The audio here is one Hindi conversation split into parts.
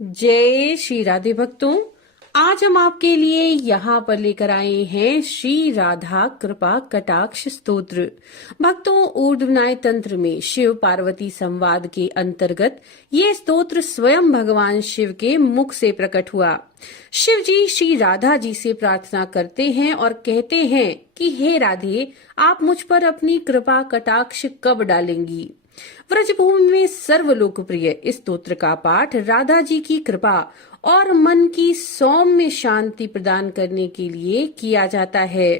जय श्री राधे भक्तों। आज हम आपके लिए यहाँ पर लेकर आए हैं श्री राधा कृपा कटाक्ष स्तोत्र। भक्तों, ऊर्ध्वनाय तंत्र में शिव पार्वती संवाद के अंतर्गत ये स्तोत्र स्वयं भगवान शिव के मुख से प्रकट हुआ। शिव जी श्री राधा जी से प्रार्थना करते हैं और कहते हैं कि हे राधे, आप मुझ पर अपनी कृपा कटाक्ष कब डालेंगी। व्रजभूमि में सर्वलोकप्रिय इस स्तोत्र का पाठ राधा जी की कृपा और मन की सौम्य शांति प्रदान करने के लिए किया जाता है।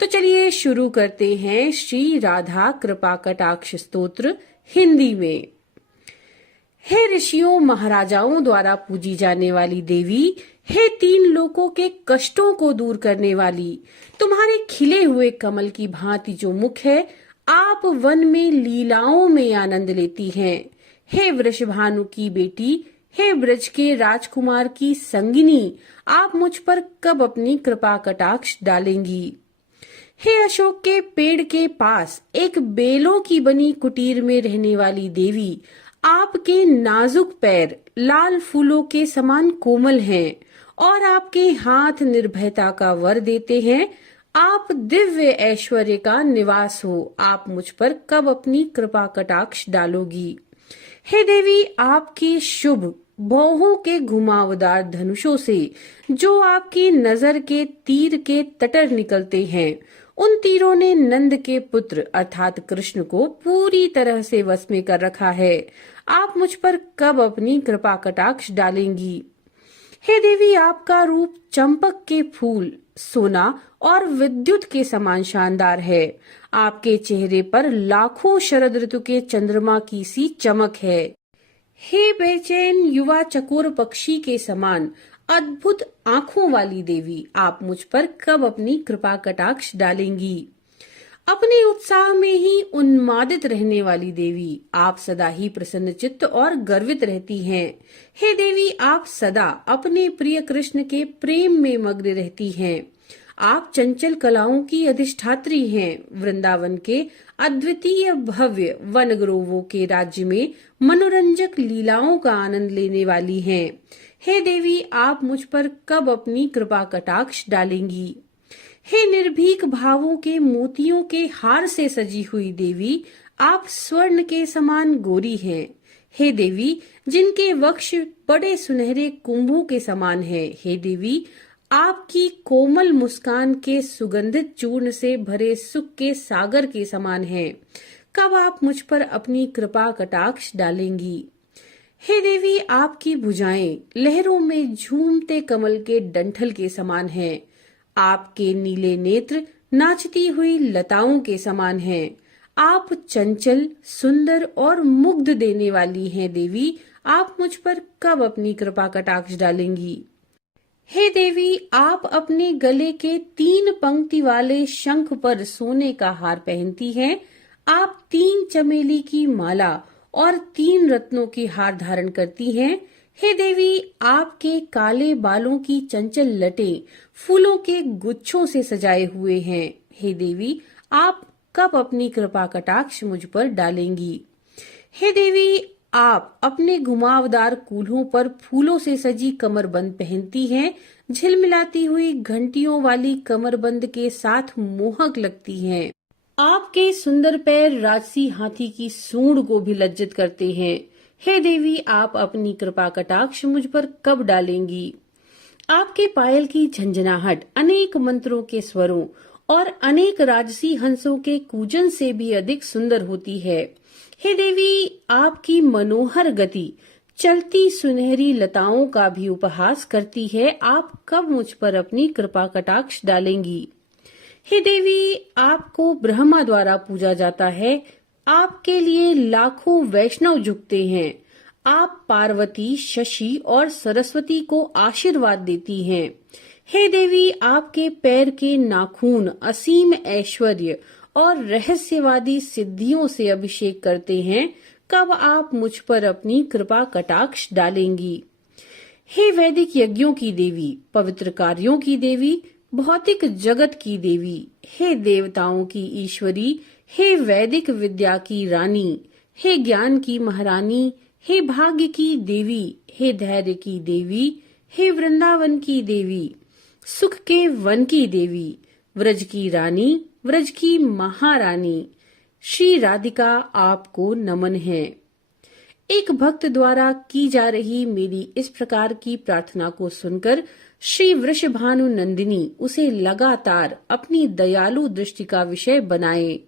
तो चलिए शुरू करते हैं श्री राधा कृपा कटाक्ष स्तोत्र हिंदी में। हे ऋषियों महाराजाओं द्वारा पूजी जाने वाली देवी, हे तीन लोकों के कष्टों को दूर करने वाली, तुम्हारे खिले हुए कमल की भांति जो मुख है, आप वन में लीलाओं में आनंद लेती हैं। हे वृषभानु की बेटी, हे ब्रज के राजकुमार की संगिनी, आप मुझ पर कब अपनी कृपा कटाक्ष डालेंगी। हे अशोक के पेड़ के पास एक बेलों की बनी कुटीर में रहने वाली देवी, आपके नाजुक पैर लाल फूलों के समान कोमल हैं और आपके हाथ निर्भयता का वर देते हैं। आप दिव्य ऐश्वर्य का निवास हो, आप मुझ पर कब अपनी कृपा कटाक्ष डालोगी। हे देवी, आपके शुभ भौहों के घुमावदार धनुषों से जो आपकी नजर के तीर के तटर निकलते हैं, उन तीरों ने नंद के पुत्र अर्थात कृष्ण को पूरी तरह से वश में कर रखा है। आप मुझ पर कब अपनी कृपा कटाक्ष डालेंगी। हे देवी, आपका रूप चंपक के फूल, सोना और विद्युत के समान शानदार है। आपके चेहरे पर लाखों शरद ऋतु के चंद्रमा की सी चमक है। हे बेचैन युवा चकोर पक्षी के समान अद्भुत आंखों वाली देवी, आप मुझ पर कब अपनी कृपा कटाक्ष डालेंगी। अपने उत्साह में ही उन्मादित रहने वाली देवी, आप सदा ही प्रसन्नचित्त और गर्वित रहती हैं। हे देवी, आप सदा अपने प्रिय कृष्ण के प्रेम में मग्न रहती हैं। आप चंचल कलाओं की अधिष्ठात्री हैं। वृंदावन के अद्वितीय भव्य वन ग्रोवों के राज्य में मनोरंजक लीलाओं का आनंद लेने वाली हैं। हे देवी, आप मुझ पर कब अपनी कृपा कटाक्ष डालेंगी। हे निर्भीक भावों के मोतियों के हार से सजी हुई देवी, आप स्वर्ण के समान गोरी हैं। हे देवी, जिनके वक्ष बड़े सुनहरे कुंभों के समान हैं। हे देवी, आपकी कोमल मुस्कान के सुगंधित चूर्ण से भरे सुख के सागर के समान है। कब आप मुझ पर अपनी कृपा कटाक्ष डालेंगी। हे देवी, आपकी भुजाएं लहरों में झूमते कमल के डंठल के समान हैं। आपके नीले नेत्र नाचती हुई लताओं के समान हैं। आप चंचल, सुंदर और मुग्ध देने वाली हैं। देवी, आप मुझ पर कब अपनी कृपा कटाक्ष डालेंगी। हे देवी, आप अपने गले के 3 पंक्ति वाले शंख पर सोने का हार पहनती हैं। आप 3 चमेली की माला और 3 रत्नों की हार धारण करती हैं। हे देवी, आपके काले बालों की चंचल लटें फूलों के गुच्छों से सजाए हुए हैं। हे देवी, आप कब अपनी कृपा कटाक्ष मुझ पर डालेंगी। हे देवी, आप अपने घुमावदार कूल्हों पर फूलों से सजी कमरबंद पहनती हैं। झिलमिलाती हुई घंटियों वाली कमरबंद के साथ मोहक लगती हैं। आपके सुंदर पैर राजसी हाथी की सूंड को भी लज्जित करते हैं। हे देवी, आप अपनी कृपा कटाक्ष मुझ पर कब डालेंगी। आपके पायल की झंझनाहट अनेक मंत्रों के स्वरों और अनेक राजसी हंसों के कूजन से भी अधिक सुंदर होती है। हे देवी, आपकी मनोहर गति चलती सुनहरी लताओं का भी उपहास करती है। आप कब मुझ पर अपनी कृपा कटाक्ष डालेंगी। हे देवी, आपको ब्रह्मा द्वारा पूजा जाता है। आपके लिए लाखों वैष्णव झुकते हैं। आप पार्वती, शशि और सरस्वती को आशीर्वाद देती हैं। हे देवी, आपके पैर के नाखून असीम ऐश्वर्य और रहस्यवादी सिद्धियों से अभिषेक करते हैं। कब आप मुझ पर अपनी कृपा कटाक्ष डालेंगी। हे वैदिक यज्ञों की देवी, पवित्र कार्यों की देवी, भौतिक जगत की देवी, हे देवताओं की ईश्वरी, हे वैदिक विद्या की रानी, हे ज्ञान की महारानी, हे भाग्य की देवी, हे धैर्य की देवी, हे वृंदावन की देवी, सुख के वन की देवी, व्रज की रानी, व्रज की महारानी, श्री राधिका आपको नमन है। एक भक्त द्वारा की जा रही मेरी इस प्रकार की प्रार्थना को सुनकर श्री वृषभानु नंदिनी उसे लगातार अपनी दयालु दृष्टि का विषय बनाए।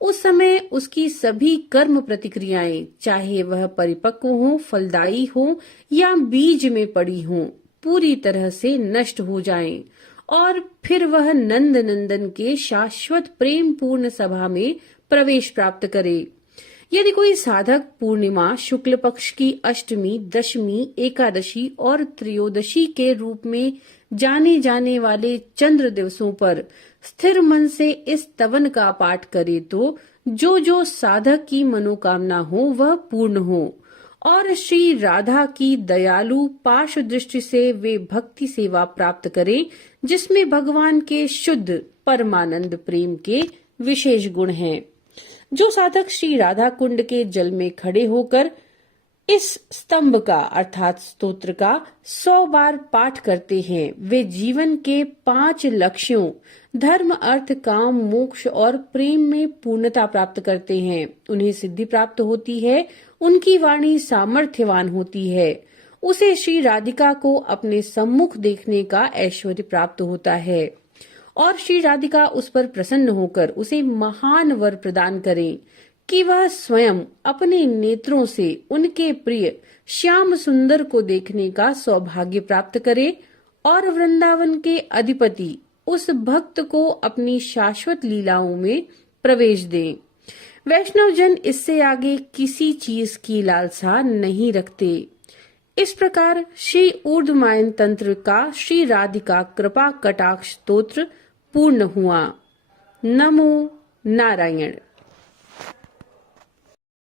उस समय उसकी सभी कर्म प्रतिक्रियाएं, चाहे वह परिपक्व हो, फलदायी हो या बीज में पड़ी हो, पूरी तरह से नष्ट हो जाएं और फिर वह नंद नंदन के शाश्वत प्रेम पूर्ण सभा में प्रवेश प्राप्त करे। यदि कोई साधक पूर्णिमा, शुक्ल पक्ष की अष्टमी, दशमी, एकादशी और त्रयोदशी के रूप में जाने जाने वाले चंद्र दिवसों पर स्थिर मन से इस स्तवन का पाठ करे तो जो जो साधक की मनोकामना हो वह पूर्ण हो और श्री राधा की दयालु पार्श्व दृष्टि से वे भक्ति सेवा प्राप्त करें जिसमें भगवान के शुद्ध परमानंद प्रेम के विशेष गुण हैं। जो साधक श्री राधा कुंड के जल में खड़े होकर इस स्तंभ का अर्थात स्तोत्र का 100 बार पाठ करते हैं, वे जीवन के 5 लक्ष्यों धर्म, अर्थ, काम, मोक्ष और प्रेम में पूर्णता प्राप्त करते हैं। उन्हें सिद्धि प्राप्त होती है, उनकी वाणी सामर्थ्यवान होती है, उसे श्री राधिका को अपने सम्मुख देखने का ऐश्वर्य प्राप्त होता है और श्री राधिका उस पर प्रसन्न होकर उसे महान वर प्रदान करें कि वह स्वयं अपने नेत्रों से उनके प्रिय श्याम सुंदर को देखने का सौभाग्य प्राप्त करे और वृंदावन के अधिपति उस भक्त को अपनी शाश्वत लीलाओं में प्रवेश दें। वैष्णव जन इससे आगे किसी चीज की लालसा नहीं रखते। इस प्रकार श्री ऊर्ध्वमायन तंत्र का श्री राधिका कृपा कटाक्ष स्तोत्र पूर्ण हुआ। नमो नारायण।